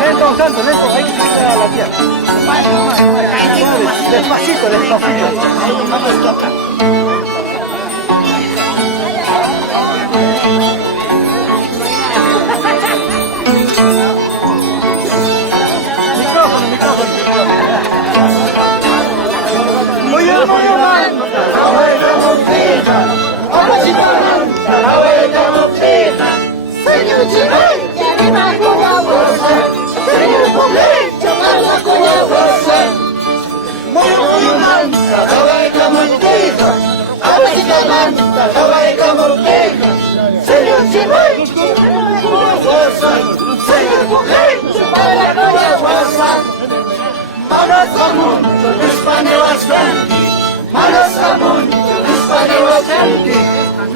Lento, Santo, lento, hay que seguir a la tierra. Despacito, despacito.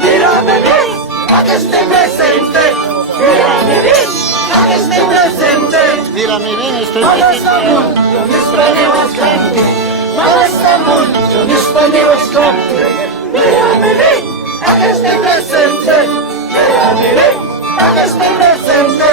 Mírame bien, a que esté presente. Mírame bien, a que esté presente. Mírame bien, estoy Malasta mucho, mi España bastante. Malasta mucho, mi España bastante. Mírame bien, a que esté presente. Mírame bien, a que esté presente.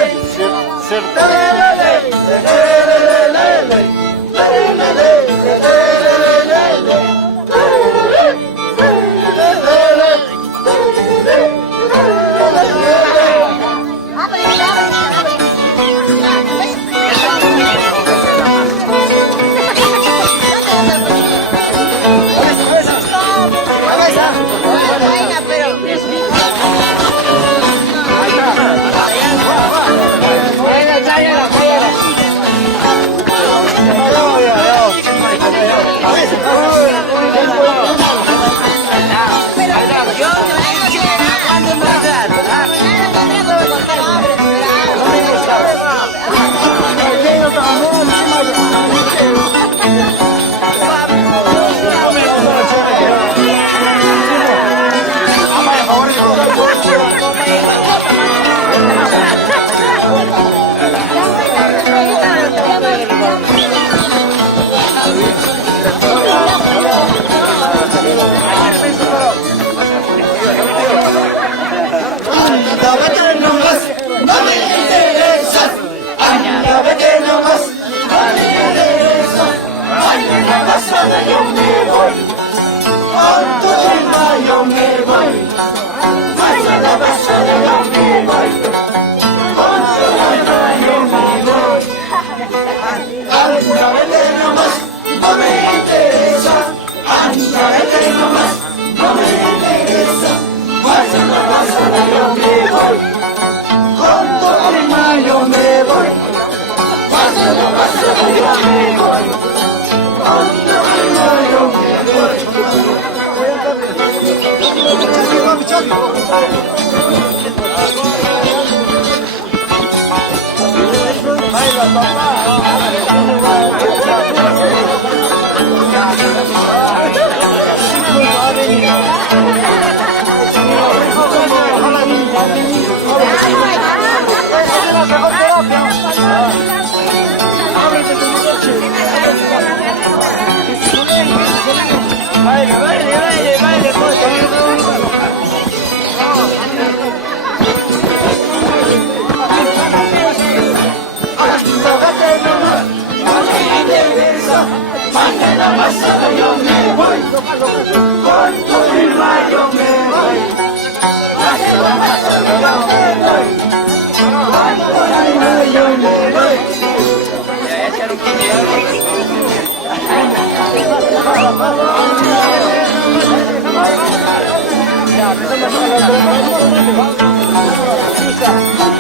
Ya,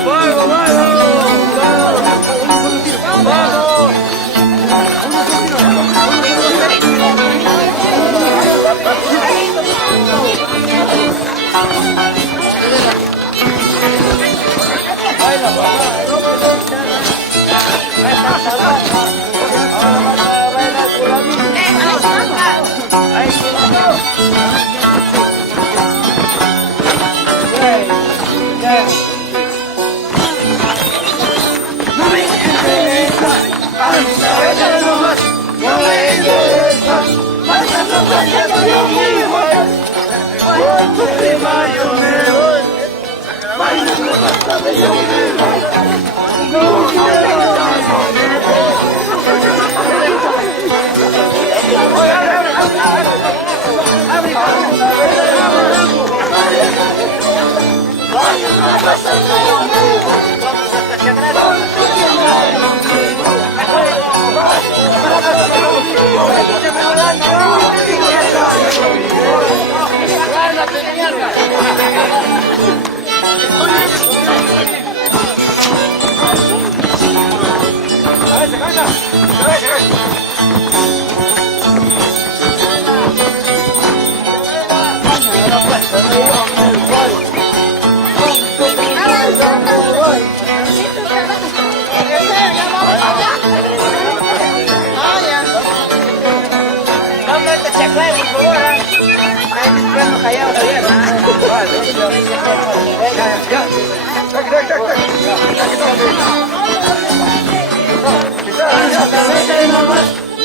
¡Fuego, vamos!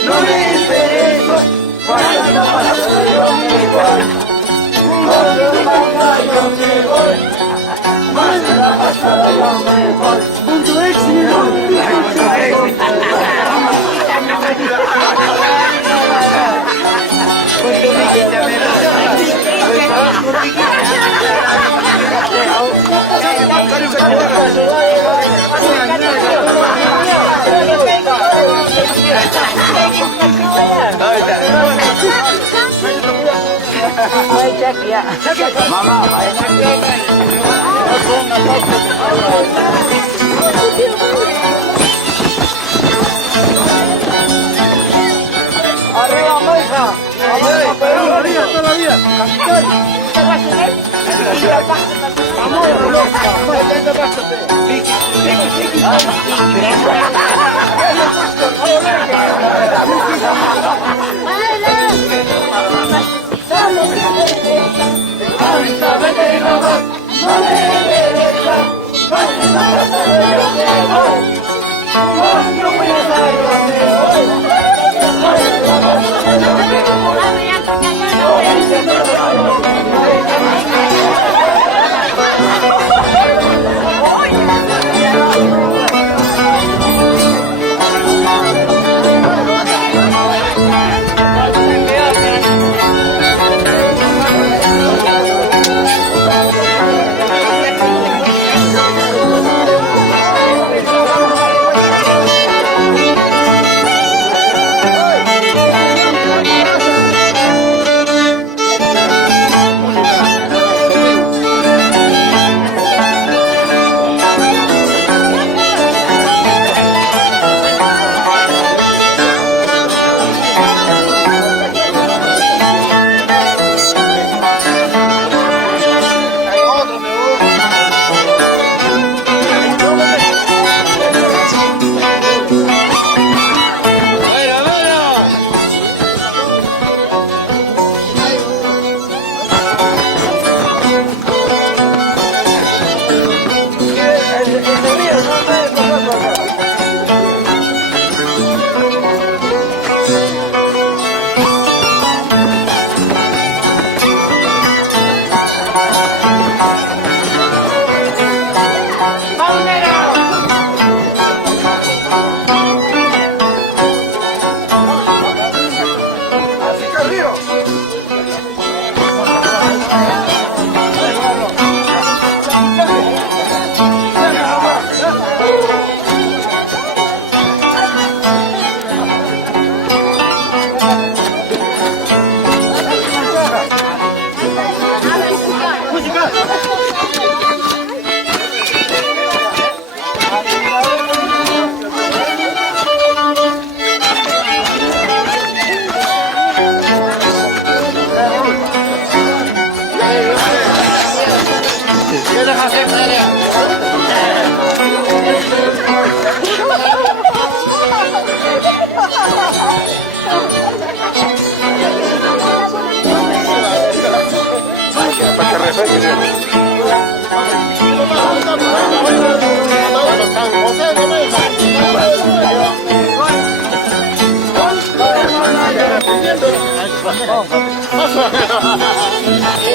No me interesa, cuando paso yo me voy. Cuando manga yo me voy, cuando la pasada yo me voy. Punto éxito. Arriba, Maija. Perú, arriba, toda la vida.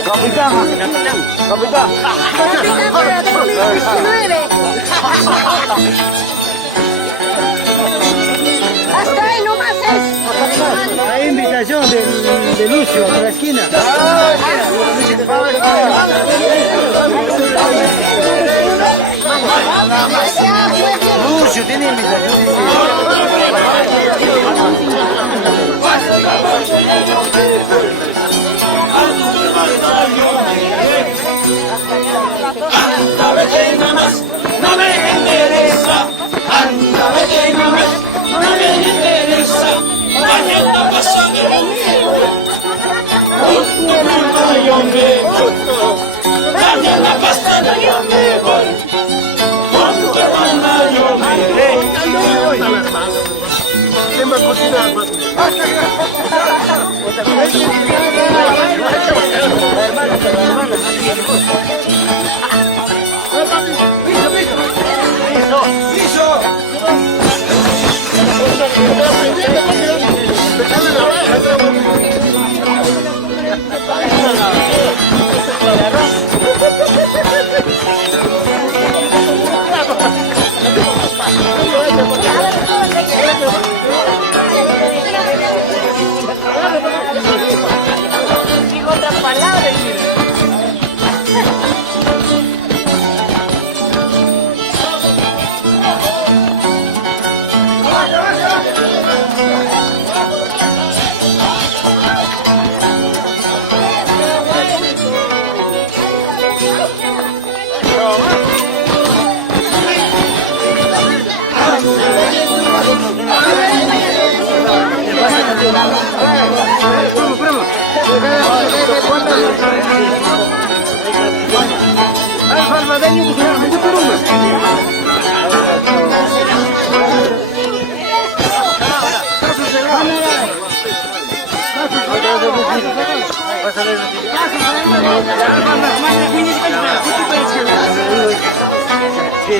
Capitán, capitán. Capitán, pero tengo 19. Hasta ahí nomás es. Hay invitación de Lucio, de la esquina. Lucio tiene invitación. Anda, vete nomás, no me interesa. Anda, vete nomás, no me interesa. La gente pasa de conmigo. Por tu culpa yo me voy. La gente pasa de yo me voy. Por tu culpa yo me voy. ¿Quién va a cocinar, hermano? Digo otras palabras. Sí,